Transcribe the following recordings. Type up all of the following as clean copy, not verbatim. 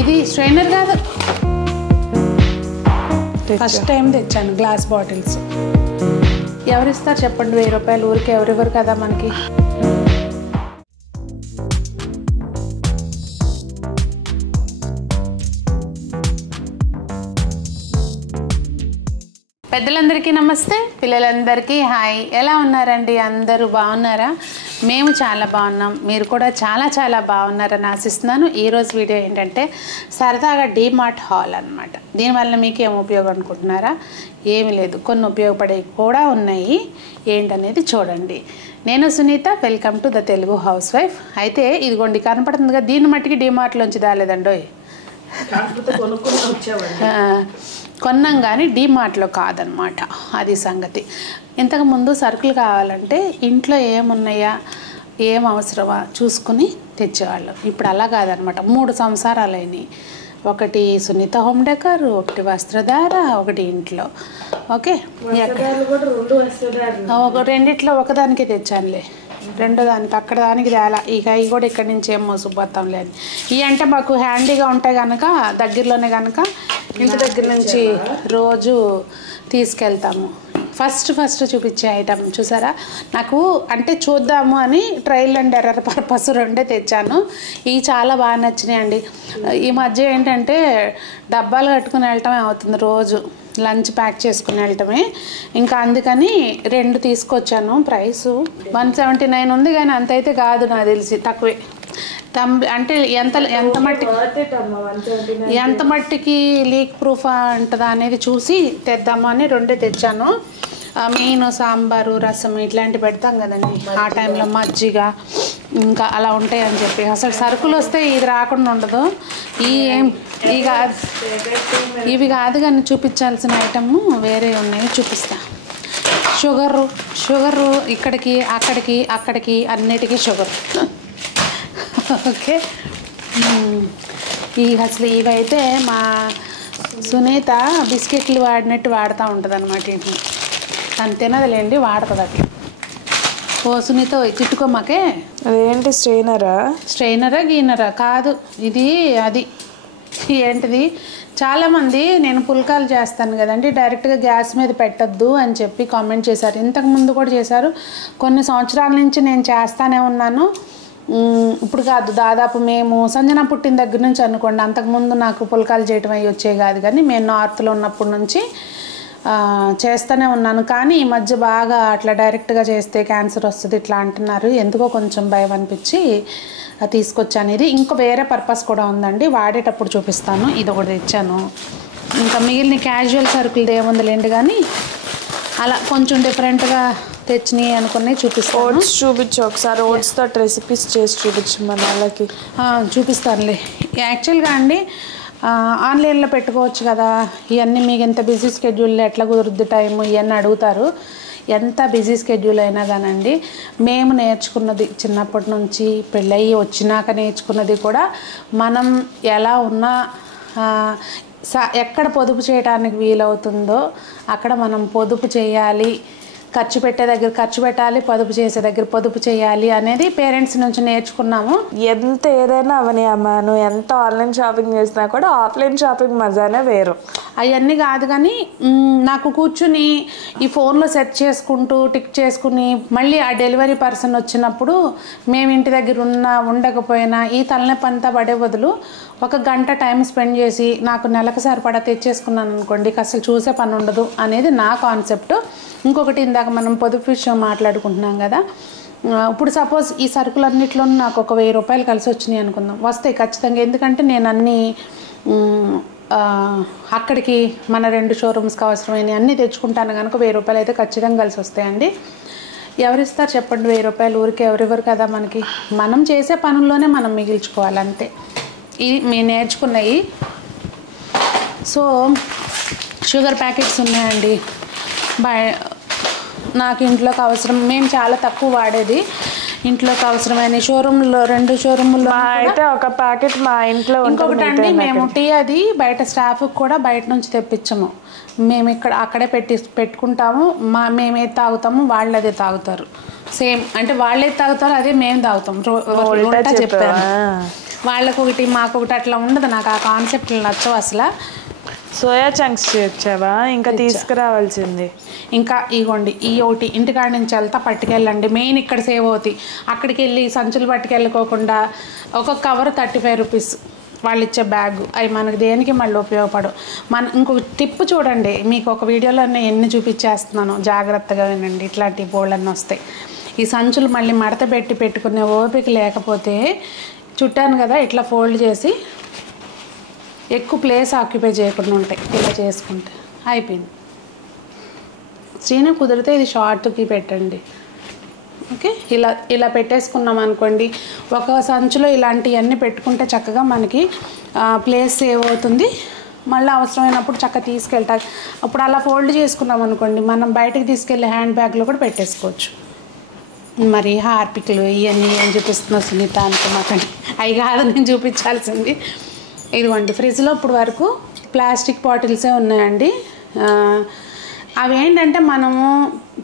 ఇది స్ట్రైనర్ కాదు, first time తెచ్చాను గ్లాస్ బాటిల్స్. ఎవరిస్తారు చెప్పండి 1000 రూపాయలు ఊరికి, ఎవరివ్వరు కదా మనకి. పెద్దలందరికీ నమస్తే, పిల్లలందరికీ హాయ్. ఎలా ఉన్నారండి? అందరూ బాగున్నారా? మేము చాలా బాగున్నాం, మీరు కూడా చాలా చాలా బాగున్నారని ఆశిస్తున్నాను. ఈరోజు వీడియో ఏంటంటే సరదాగా డీమార్ట్ హాల్ అనమాట. దీనివల్ల మీకు ఏం ఉపయోగం అనుకుంటున్నారా? ఏమీ లేదు, కొన్ని ఉపయోగపడేవి కూడా ఉన్నాయి. ఏంటనేది చూడండి. నేను Sunitha, welcome to the Telugu housewife. అయితే ఇదిగోండి కనపడుతుంది కదా, దీని మట్టికి డీమార్ట్లోంచి రాలేదండోయ్, కొన్నాం కానీ డీమార్ట్లో కాదనమాట. అది సంగతి. ఇంతకుముందు సరుకులు కావాలంటే ఇంట్లో ఏమున్నాయా, ఏం అవసరమా చూసుకుని తెచ్చేవాళ్ళు. ఇప్పుడు అలా కాదనమాట. 3 సంసారాలైనవి. ఒకటి సునీత హోమ్ డెకర్, ఒకటి వస్త్రధార, ఒకటి ఇంట్లో. ఓకే, రెండిట్లో ఒకదానికే తెచ్చానులే, రెండో దానికి అక్కడ దానికి తేలా. ఇక ఇవి కూడా ఇక్కడి నుంచి ఏం మోసుకుపోతాంలే అని. ఇవి అంటే మాకు హ్యాండీగా ఉంటాయి కనుక, దగ్గరలోనే కనుక ఇంటి దగ్గర నుంచి రోజు తీసుకెళ్తాము. ఫస్ట్ చూపించే ఐటమ్ చూసారా? నాకు అంటే చూద్దాము అని ట్రయల్ అండ్ ఎర్రర్ పర్పస్ 2 తెచ్చాను. ఇవి చాలా బాగా నచ్చినాయండి. ఈ మధ్య ఏంటంటే డబ్బాలు కట్టుకుని వెళ్ళటమే అవుతుంది, రోజు లంచ్ ప్యాక్ చేసుకుని వెళ్ళటమే. ఇంకా అందుకని 2 తీసుకొచ్చాను. ప్రైసు 179 ఉంది, కానీ అంత అయితే కాదు నాకు తెలిసి, తక్కువే. అంటే ఎంత మట్టికి లీక్ ప్రూఫ్ ఉంటుందా అనేది చూసి తెద్దాము అని 2 తెచ్చాను. మెయిన్ సాంబారు, రసం ఇట్లాంటివి పెడతాం కదండి, ఆ టైంలో మజ్జిగ ఇంకా అలా ఉంటాయి అని చెప్పి. అసలు సరుకులు వస్తే ఇది రాకుండా ఉండదు. ఇవి కాదు కానీ చూపించాల్సిన ఐటమ్ వేరే ఉన్నాయి, చూపిస్తా. షుగరు ఇక్కడికి అక్కడికి అన్నిటికీ షుగర్. ఓకే, అసలు ఇవైతే మా సునీత బిస్కెట్లు వాడినట్టు వాడుతూ ఉంటుంది అనమాట. ఇంట్లో తను తినదులేండి, వాడుతుంది అట్లా. ఓ సునీత తిట్టుకోమాకే. అదేంటి స్ట్రైనరా గీనరా కాదు, ఇది అది ఏంటిది. చాలామంది నేను పుల్కాలు చేస్తాను కదండి, డైరెక్ట్గా గ్యాస్ మీద పెట్టద్దు అని చెప్పి కామెంట్ చేశారు. ఇంతకుముందు కూడా చేశారు. కొన్ని సంవత్సరాల నుంచి నేను చేస్తానే ఉన్నాను. ఇప్పుడు కాదు, దాదాపు మేము సంజన పుట్టిన దగ్గర నుంచి అనుకోండి. అంతకుముందు నాకు పుల్కాలు చేయటం అవి వచ్చేవి కాదు, కానీ మేము నార్త్లో ఉన్నప్పటి నుంచి చేస్తూనే ఉన్నాను. కానీ ఈ మధ్య బాగా అట్లా డైరెక్ట్గా చేస్తే క్యాన్సర్ వస్తుంది ఇట్లా అంటున్నారు. ఎందుకో కొంచెం భయం అనిపించి తీసుకొచ్చాను. ఇది ఇంకో వేరే పర్పస్ కూడా ఉందండి, వాడేటప్పుడు చూపిస్తాను. ఇది ఒకటి తెచ్చాను. ఇంకా మిగిలిన క్యాజువల్ సరుకులది ఏముందిలేండి, కానీ అలా కొంచెం డిఫరెంట్గా తెచ్చినాయి అనుకుని చూపిస్తాను. ఓట్స్ చూపించు ఒకసారి, ఓట్స్ తోటి రెసిపీస్ చేసి చూపించు మన వాళ్ళకి. చూపిస్తానులే. యాక్చువల్గా అండి ఆన్లైన్లో పెట్టుకోవచ్చు కదా, ఇవన్నీ మీకు ఎంత బిజీ స్కెడ్యూల్లో ఎట్లా కుదురుద్ది టైము ఇవన్నీ అడుగుతారు. ఎంత బిజీ స్కెడ్యూల్ అయినా కానండి, మేము నేర్చుకున్నది చిన్నప్పటి నుంచి పెళ్ళయి వచ్చినాక నేర్చుకున్నది కూడా, మనం ఎలా ఉన్నా ఎక్కడ పొదుపు చేయడానికి వీలవుతుందో అక్కడ మనం పొదుపు చేయాలి. ఖర్చు పెట్టే దగ్గర ఖర్చు పెట్టాలి, పొదుపు చేసే దగ్గర పొదుపు చేయాలి అనేది పేరెంట్స్ నుంచి నేర్చుకున్నాము. ఎంత ఏదైనా అవని అమ్మా, నువ్వు ఎంత ఆన్లైన్ షాపింగ్ చేసినా కూడా ఆఫ్లైన్ షాపింగ్ మజానే వేరు. అవన్నీ కాదు కానీ నాకు కూర్చుని ఈ ఫోన్లో సెర్చ్ చేసుకుంటూ టిక్ చేసుకుని మళ్ళీ ఆ డెలివరీ పర్సన్ వచ్చినప్పుడు మేము ఇంటి దగ్గర ఉండకపోయినా ఈ తలనొప్పి అంతా పడే బదులు 1 గంట టైం స్పెండ్ చేసి నాకు నెలకు సరిపడా తెచ్చేసుకున్నాను అనుకోండి, అసలు చూసే పని ఉండదు అనేది నా కాన్సెప్ట్. ఇంకొకటి, ఇందాక మనం పొదుపు విషయం మాట్లాడుకుంటున్నాం కదా, ఇప్పుడు సపోజ్ ఈ సరుకులన్నింటిలో నాకు 1000 రూపాయలు కలిసి వచ్చినాయి అనుకుందాం, వస్తాయి ఖచ్చితంగా. ఎందుకంటే నేను అన్నీ అక్కడికి మన 2 షోరూమ్స్కి అవసరమైనవి అన్నీ తెచ్చుకుంటాను కనుక 1000 రూపాయలు అయితే ఖచ్చితంగా కలిసి వస్తాయండి. ఎవరిస్తారు చెప్పండి 1000 రూపాయలు ఊరికి, ఎవరెవరు కదా మనకి. మనం చేసే పనుల్లోనే మనం మిగిల్చుకోవాలి అంతే. ఇవి మేము నేర్చుకున్నాయి. సో షుగర్ ప్యాకెట్స్ ఉన్నాయండి, నాకు ఇంట్లోకి అవసరం. మేము చాలా తక్కువ వాడేది, ఇంట్లోకి అవసరమైన షోరూంలో 2 షోరూంలో అయితే ఒక ప్యాకెట్ మా ఇంట్లో. ఇంకొకటి అండి, మేము టీ అది బయట స్టాఫ్కి కూడా బయట నుంచి తెప్పించము. మేము అక్కడే పెట్టుకుంటాము. మేమేది తాగుతాము వాళ్ళు అదే తాగుతారు. సేమ్ అంటే వాళ్ళే తాగుతారు, అదే మేము తాగుతాం. చెప్పాను వాళ్ళకు ఒకటి మాకు ఒకటి అట్లా ఉండదు. నాకు ఆ కాన్సెప్ట్లు నచ్చవు అసలు. సోయా చంక్స్ తెచ్చావా? ఇంకా తీసుకురావాల్సింది. ఇంకా ఇగోండి ఈ ఒకటి ఇంటికాడ నుంచి వెళ్తా పట్టుకెళ్ళండి. మెయిన్ ఇక్కడ సేవ్ అవుతాయి. అక్కడికి వెళ్ళి సంచులు పట్టుకెళ్ళకోకుండా ఒక్కొక్క కవర్ 35 రూపీస్ వాళ్ళు ఇచ్చే బ్యాగ్. అవి మనకు దేనికి మళ్ళీ ఉపయోగపడవు. ఇంకొక టిప్ చూడండి, మీకు ఒక వీడియోలోనే ఎన్ని చూపించేస్తున్నాను, జాగ్రత్తగా వినండి. ఇట్లాంటి బోళ్ళన్నీ వస్తాయి. ఈ సంచులు మళ్ళీ మడత పెట్టుకునే ఓపిక లేకపోతే చుట్టాను కదా ఇట్లా ఫోల్డ్ చేసి ఎక్కువ ప్లేస్ ఆక్యుపై చేయకుండా ఉంటాయి. ఇలా చేసుకుంటే అయిపోయింది. శ్రీను కుదిరితే ఇది షార్ట్కి పెట్టండి. ఓకే, ఇలా పెట్టేసుకున్నాం అనుకోండి. ఒక సంచిలో ఇలాంటివన్నీ పెట్టుకుంటే చక్కగా మనకి ప్లేస్ సేవ్ అవుతుంది. మళ్ళీ అవసరమైనప్పుడు చక్కగా తీసుకెళ్తారు. అప్పుడు అలా ఫోల్డ్ చేసుకున్నాం అనుకోండి, మనం బయటకు తీసుకెళ్ళి హ్యాండ్ బ్యాగ్లో కూడా పెట్టేసుకోవచ్చు. మరి హార్పిక్లు ఇవన్నీ ఏం చూపిస్తున్నా సునీత అనుకోమాకండి, అవి కాదు నేను చూపించాల్సింది. ఇదిగోండి ఫ్రిడ్జ్లో ఇప్పుడు వరకు ప్లాస్టిక్ బాటిల్సే ఉన్నాయండి. అవేంటంటే మనము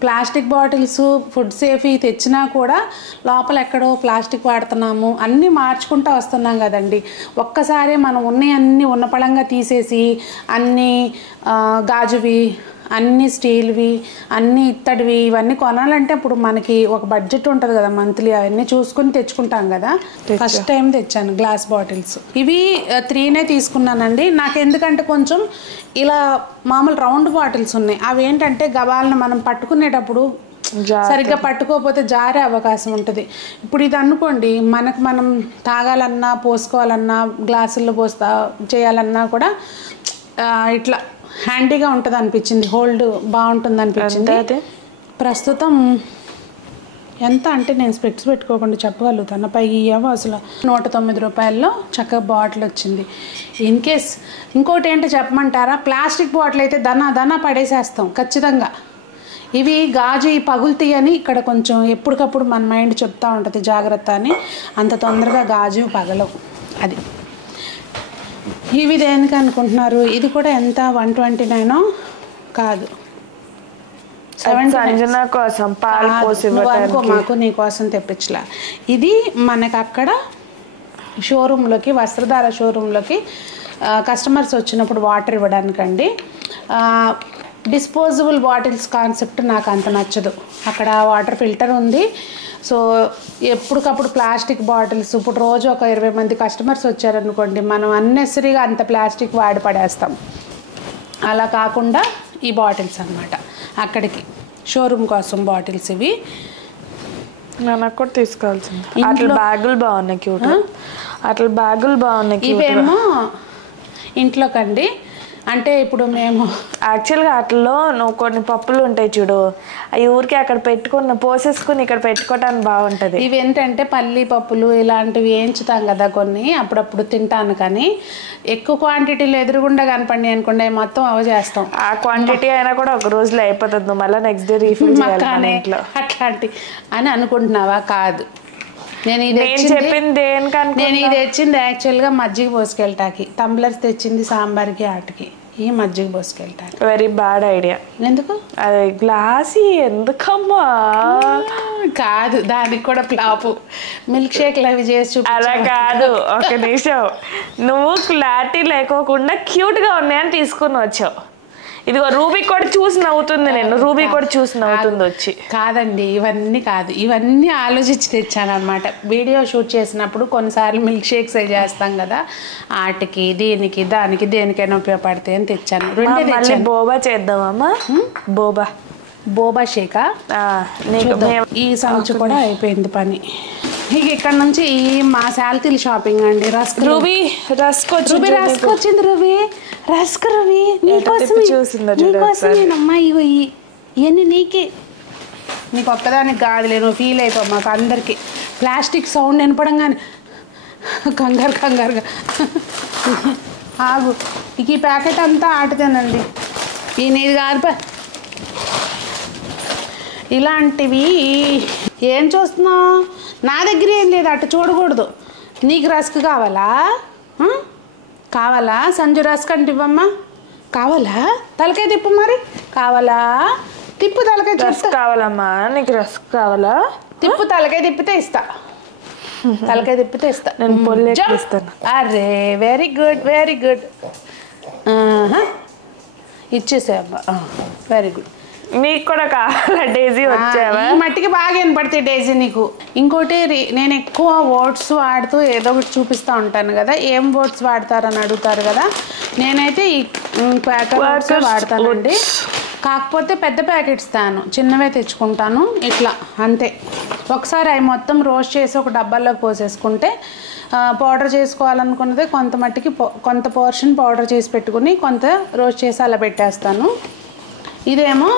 ప్లాస్టిక్ బాటిల్స్ ఫుడ్ సేఫ్ తెచ్చినా కూడా లోపల ఎక్కడో ప్లాస్టిక్ వాడుతున్నాము, అన్నీ మార్చుకుంటూ వస్తున్నాం కదండి. ఒక్కసారి మనం అన్నీ ఉన్నపళంగా తీసేసి అన్నీ గాజువి, అన్నీ స్టీల్వి, అన్నీ ఇత్తడివి ఇవన్నీ కొనాలంటే ఇప్పుడు మనకి ఒక బడ్జెట్ ఉంటుంది కదా మంత్లీ, అవన్నీ చూసుకుని తెచ్చుకుంటాం కదా. ఫస్ట్ టైం తెచ్చాను గ్లాస్ బాటిల్స్. ఇవి 3 తీసుకున్నానండి. నాకు ఎందుకంటే కొంచెం ఇలా మామూలు రౌండ్ బాటిల్స్ ఉన్నాయి. అవి ఏంటంటే గబాలను మనం పట్టుకునేటప్పుడు సరిగ్గా పట్టుకోకపోతే జారే అవకాశం ఉంటుంది. ఇప్పుడు ఇది అనుకోండి, మనం తాగాలన్నా పోసుకోవాలన్నా గ్లాసుల్లో చేయాలన్నా కూడా ఇట్లా హ్యాండీగా ఉంటుంది అనిపించింది, హోల్డ్ బాగుంటుంది అనిపించింది. ప్రస్తుతం ఎంత అంటే నేను స్పెక్ట్స్ పెట్టుకోకుండా చెప్పగలుగుతాను, పైకి ఇవ్వ అసలు 109 రూపాయల్లో చక్కగా బాటిల్ వచ్చింది. ఇన్ కేస్ ఇంకోటి ఏంటో చెప్పమంటారా, ప్లాస్టిక్ బాటిల్ అయితే దనా పడేసేస్తాం ఖచ్చితంగా. ఇవి గాజు ఈ పగులుతాయి అని ఇక్కడ కొంచెం ఎప్పటికప్పుడు మన మైండ్ చెప్తూ ఉంటుంది జాగ్రత్త అని. అంత తొందరగా గాజు పగలవు. అది ఇవి దేనికి అనుకుంటున్నారు? ఇది కూడా ఎంత 129 కాదు, 79 కోసం పాలు పోసి మాకు నీ కోసం తెప్పించలా. ఇది మనకు అక్కడ షోరూంలోకి, వస్త్రధార షోరూంలోకి కస్టమర్స్ వచ్చినప్పుడు వాటర్ ఇవ్వడానికండి. డిస్పోజబుల్ బాటిల్స్ కాన్సెప్ట్ నాకు అంత నచ్చదు. అక్కడ వాటర్ ఫిల్టర్ ఉంది. సో ఎప్పటికప్పుడు ప్లాస్టిక్ బాటిల్స్, ఇప్పుడు రోజు ఒక 20 మంది కస్టమర్స్ వచ్చారనుకోండి, మనం అన్నెసరీగా అంత ప్లాస్టిక్ వాడి పడేస్తాం. అలా కాకుండా ఈ బాటిల్స్ అన్నమాట అక్కడికి షోరూమ్ కోసం బాటిల్స్. ఇవి నాకు కూడా తీసుకోవాల్సింది. అట్లా బ్యాగులు బాగున్నాయి, క్యూట్. అట్లా బ్యాగులు బాగున్నాయి. ఇవేమో ఇంట్లోకండి. అంటే ఇప్పుడు మేము యాక్చువల్గా వాటిల్లో నువ్వు కొన్ని పప్పులు ఉంటాయి చూడు, అవి ఊరికి అక్కడ పోసేసుకుని ఇక్కడ పెట్టుకోవటానికి బాగుంటుంది. ఇవి ఏంటంటే పల్లి పప్పులు ఇలాంటివి వేయించుతాం కదా కొన్ని, అప్పుడప్పుడు తింటాను. కానీ ఎక్కువ క్వాంటిటీలో ఎదురుగుండా కనపడి అనుకోండి మొత్తం అవి చేస్తాం. ఆ క్వాంటిటీ అయినా కూడా ఒక రోజులో అయిపోతుంది, నువ్వు మళ్ళీ నెక్స్ట్ డే రీఫిల్ చేయాలి ఇంట్లో అట్లాంటి అని అనుకుంటున్నావా? కాదు, నేను ఇది తెచ్చింది యాక్చువల్గా మజ్జిగ పోసుకెళ్ళటానికి. టంబ్లర్స్ తెచ్చింది సాంబార్కి ఆటకి, ఈ మజ్జిగ పోసుకెళ్ళటానికి. Very bad idea. ఎందుకు? అదే గ్లాస్ ఎందుకమ్మా? కాదు, దానికి కూడా ఫ్లాపు. మిల్క్ షేక్లు అవి చేసి అలా కాదు, ఒక నిమిషం. నువ్వు క్లారిటీ లేకోకుండా క్యూట్గా ఉన్నాయని తీసుకుని వచ్చావు. ఇదిగో రూబీ కూడా చూసి నవ్వుతుంది, నేను రూబీ కూడా చూసి నవ్వుతుంది వచ్చి. కాదండి, ఇవన్నీ కాదు, ఇవన్నీ ఆలోచించి తెచ్చాను అనమాట. వీడియో షూట్ చేసినప్పుడు కొన్నిసార్లు మిల్క్ షేక్స్ అవి చేస్తాం కదా, ఆటకి దీనికి దానికి దేనికైనా ఉపయోగపడతాయి అని తెచ్చాను. మళ్ళీ బోబా చేద్దామమ్మా. బోబా షేకా? ఈ సంవత్సరం కూడా అయిపోయింది పని. ఇక ఇక్కడ నుంచి మా శాల్తీలు షాపింగ్ అండి. రూబీ రస్క్ వచ్చింది. రస్క్ రవి నీకోసమేనమ్మా. ఇవన్నీ నీకే, నీకు ఒక్కదానికి కాదులే, నువ్వు ఫీల్ అయిపోవు. మాకు అందరికీ ప్లాస్టిక్ సౌండ్ వినపడంగానే కంగారుగా ఆగు. ఇక ఈ ప్యాకెట్ అంతా ఆటదేనండి, ఈ నీది కాదు. ఇలాంటివి ఏం చూస్తున్నావు? నా దగ్గర ఏం లేదు, అటు చూడకూడదు. నీకు రస్క్ కావాలా? సంజు రస్క్ అంటే ఇవ్వమ్మా. కావాలా? తలకాయ తిప్పు మరి. కావాలా? తిప్పు తలకాయ. రస్క్ కావాలమ్మా. నీకు రస్క్ కావాలా? తిప్పు తలకాయ తిప్పితే ఇస్తా. తలకాయ తిప్పితే ఇస్తా. నేను పొల్లు ఎక్కిస్తాను. అరే వెరీ గుడ్ వెరీ గుడ్. ఇచ్చేసా అబ్బా, వెరీ గుడ్. నీకు కూడా కావాలా డేజీ? వచ్చావా? ఈ మట్టికి బాగా వినపడతాయి డేజీ నీకు. ఇంకోటి నేను ఎక్కువ వర్డ్స్ వాడుతూ ఏదో ఒకటి చూపిస్తూ ఉంటాను కదా, ఏం వర్డ్స్ వాడతారని అడుగుతారు కదా. నేనైతే ఈ ప్యాకెట్స్ వాడతానండి. కాకపోతే పెద్ద ప్యాకెట్స్ తాను, చిన్నవే తెచ్చుకుంటాను ఇట్లా అంతే. ఒకసారి అవి మొత్తం రోస్ట్ చేసి ఒక డబ్బాల్లో పోసేసుకుంటే పౌడర్ చేసుకోవాలనుకున్నదే కొంత మట్టికి కొంత పోర్షన్ పౌడర్ చేసి పెట్టుకుని కొంత రోస్ట్ చేసి అలా పెట్టేస్తాను. ఇదేమో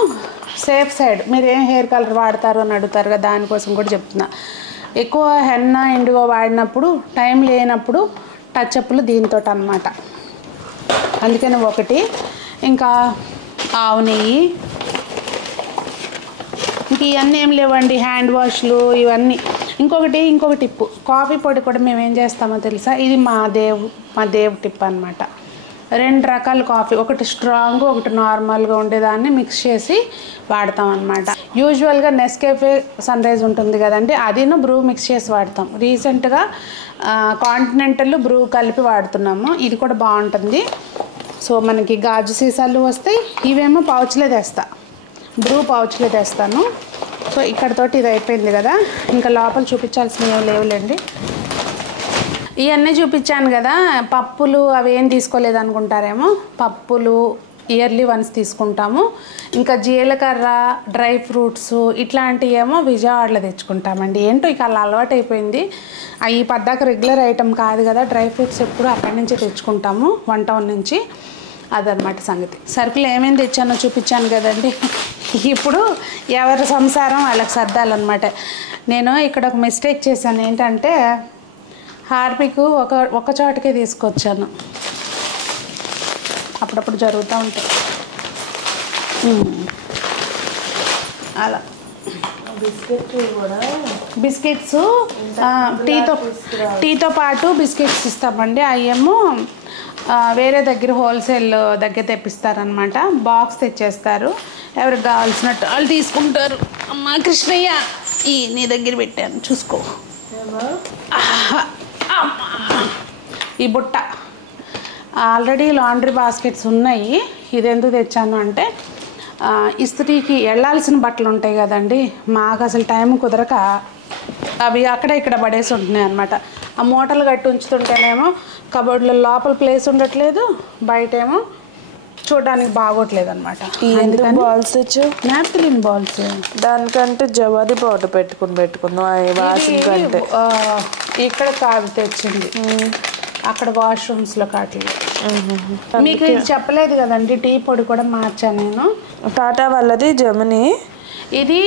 సేఫ్ సైడ్. మీరు ఏం హెయిర్ కలర్ వాడతారు అని అడుగుతారు కదా, దానికోసం కూడా చెప్తున్నా. ఎక్కువ హెన్నా ఇండిగో వాడినప్పుడు టైం లేనప్పుడు టచ్అప్లు దీంతో అన్నమాట. అందుకని ఒకటి. ఇంకా ఆవు నెయ్యి, ఇంక ఇవన్నీ ఏం లేవండి, హ్యాండ్ వాష్లు ఇవన్నీ. ఇంకొక టిప్పు, కాఫీ పొడి కూడా మేము ఏం చేస్తామో తెలుసా? ఇది మా దేవ్ టిప్ అనమాట. 2 రకాల కాఫీ, ఒకటి స్ట్రాంగ్ ఒకటి నార్మల్గా ఉండేదాన్ని మిక్స్ చేసి వాడతాం అనమాట. యూజువల్గా నెస్కేఫే సన్ రైజ్ ఉంటుంది కదండి, అదిను బ్రూ మిక్స్ చేసి వాడతాం. రీసెంట్గా కాంటినెంటల్ బ్రూ కలిపి వాడుతున్నాము, ఇది కూడా బాగుంటుంది. సో మనకి గాజు సీసాలు వస్తాయి. ఇవేమో పౌచ్లే తెస్తా, బ్రూ పౌచ్లే తెస్తాను. సో ఇక్కడతోటి ఇది అయిపోయింది కదా, ఇంకా లోపల చూపించాల్సినవి ఏం లేవులేండి. ఇవన్నీ చూపించాను కదా. పప్పులు అవి ఏం తీసుకోలేదు అనుకుంటారేమో, పప్పులు ఇయర్లీ వన్స్ తీసుకుంటాము. ఇంకా జీలకర్ర, డ్రై ఫ్రూట్స్ ఇట్లాంటివి ఏమో విజయవాడలో తెచ్చుకుంటామండి. ఏంటో ఇక అలా అలవాటు అయిపోయింది. అవి పద్దాక రెగ్యులర్ ఐటమ్ కాదు కదా, డ్రై ఫ్రూట్స్ ఎప్పుడు అక్కడి నుంచే తెచ్చుకుంటాము, 1 టౌన్ నుంచి. అదనమాట సంగతి. సరుకులు ఏమేమి తెచ్చానో చూపించాను కదండి. ఇప్పుడు ఎవరి సంసారం వాళ్ళకి సర్దాలన్నమాట. నేను ఇక్కడ ఒక మిస్టేక్ చేశాను. ఏంటంటే హార్పిక్ ఒక చోటకే తీసుకొచ్చాను. అప్పుడప్పుడు జరుగుతూ ఉంటాయి అలా. బిస్కెట్స్ టీతో పాటు బిస్కెట్స్ ఇస్తామండి. అవేమో వేరే దగ్గర హోల్సేల్ దగ్గర తెప్పిస్తారనమాట. బాక్స్ తెచ్చేస్తారు, ఎవరికి కావాల్సినట్టు వాళ్ళు తీసుకుంటారు. అమ్మ కృష్ణయ్య, నీ దగ్గర పెట్టాను చూసుకో. ఈ బుట్ట ఆల్రెడీ లాండ్రీ బాస్కెట్స్ ఉన్నాయి. ఇది ఎందుకు తెచ్చాను అంటే ఇస్త్రీకి వెళ్ళాల్సిన బట్టలు ఉంటాయి కదండి, మాకు అసలు టైం కుదరక అవి అక్కడ ఇక్కడ పడేసి ఉంటున్నాయి అనమాట. ఆ మూటలు కట్టి ఉంచుతుంటేనేమో కబోర్డ్లో లోపల ప్లేస్ ఉండట్లేదు, బయట ఏమో చూడడానికి బాగోట్లేదు అనమాట. బాల్స్ తెచ్చు, నాప్కిన్ బాల్స్. దానికంటే జవాది పౌడర్ పెట్టుకున్నాం కంటే. ఇక్కడ కాదు తెచ్చింది, అక్కడ వాష్రూమ్స్లో కాట్లు. మీకు ఇది చెప్పలేదు కదండి, టీ పొడి కూడా మార్చాను నేను. టాటా వాళ్ళది జర్మనీ. ఇది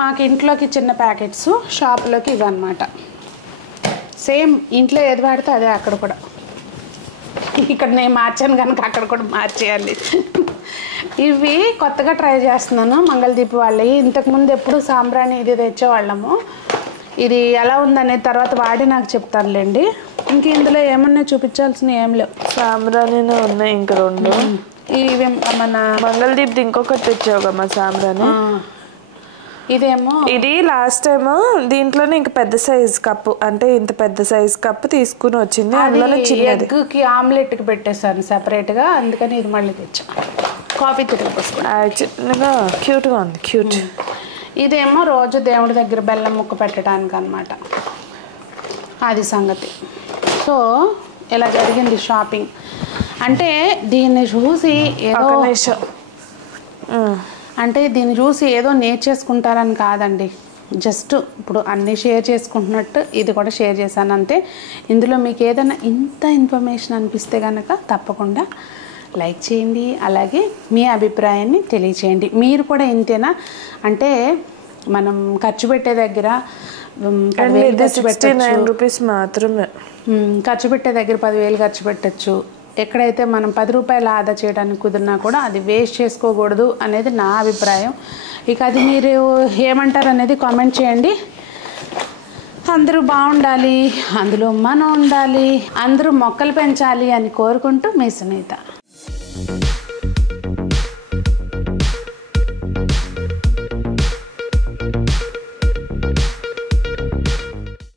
మాకు ఇంట్లోకి చిన్న ప్యాకెట్స్, షాప్లోకి ఇవి అనమాట. సేమ్ ఇంట్లో ఏది వాడితే అదే అక్కడ కూడా. ఇక్కడ నేను మార్చాను కనుక అక్కడ కూడా మార్చేయాలి. ఇవి కొత్తగా ట్రై చేస్తున్నాను, మంగళదీప్ వాళ్ళవి. ఇంతకుముందు ఎప్పుడు సాంబ్రాణి ఇది తెచ్చేవాళ్ళము. ఇది ఎలా ఉందనే తర్వాత వాడి నాకు చెప్తానులేండి. ఇంక ఇందులో ఏమన్నా చూపించాల్సినవి ఏం లేవు. సాంబ్రాణినే ఉన్నాయి ఇంక 2. ఇవి మన మంగళదీప్ ఇంకొకటి తెచ్చావుగా మా సాంబ్రాణి. ఇదేమో ఇది లాస్ట్ టైం దీంట్లోనే ఇంక పెద్ద సైజ్ కప్పు, అంటే ఇంత పెద్ద సైజ్ కప్పు తీసుకుని వచ్చింది. అందులోనే చిన్నది ఎగ్కి ఆమ్లెట్కి పెట్టేసాను సెపరేట్గా, అందుకని ఇది మళ్ళీ తెచ్చాను. కాఫీ తిరిగిపోసుకున్నాను. చిన్నగా క్యూట్గా ఉంది, క్యూట్. ఇదేమో రోజు దేవుడి దగ్గర బెల్లం ముక్క పెట్టడానికి అనమాట. అది సంగతి. సో ఇలా జరిగింది షాపింగ్. అంటే దీన్ని చూసి ఏదో నేర్చేసుకుంటారని కాదండి, జస్ట్ ఇప్పుడు అన్నీ షేర్ చేసుకుంటున్నట్టు ఇది కూడా షేర్ చేశాను అంతే. ఇందులో మీకు ఏదైనా ఇంత ఇన్ఫర్మేషన్ అనిపిస్తే కనుక తప్పకుండా లైక్ చేయండి, అలాగే మీ అభిప్రాయాన్ని తెలియచేయండి. మీరు కూడా ఇంతేనా అంటే మనం ఖర్చు పెట్టే దగ్గర 69 రూపీస్ మాత్రమే ఖర్చు పెట్టే దగ్గర 10,000 ఖర్చు పెట్టచ్చు. ఎక్కడైతే మనం 10 రూపాయలు ఆదా చేయడానికి కుదిరినా కూడా అది వేస్ట్ చేసుకోకూడదు అనేది నా అభిప్రాయం. ఇక అది మీరు ఏమంటారు అనేది కామెంట్ చేయండి. అందరూ బాగుండాలి, అందులో మనం ఉండాలి, అందరూ మొక్కలు పెంచాలి అని కోరుకుంటూ మీ సునీత.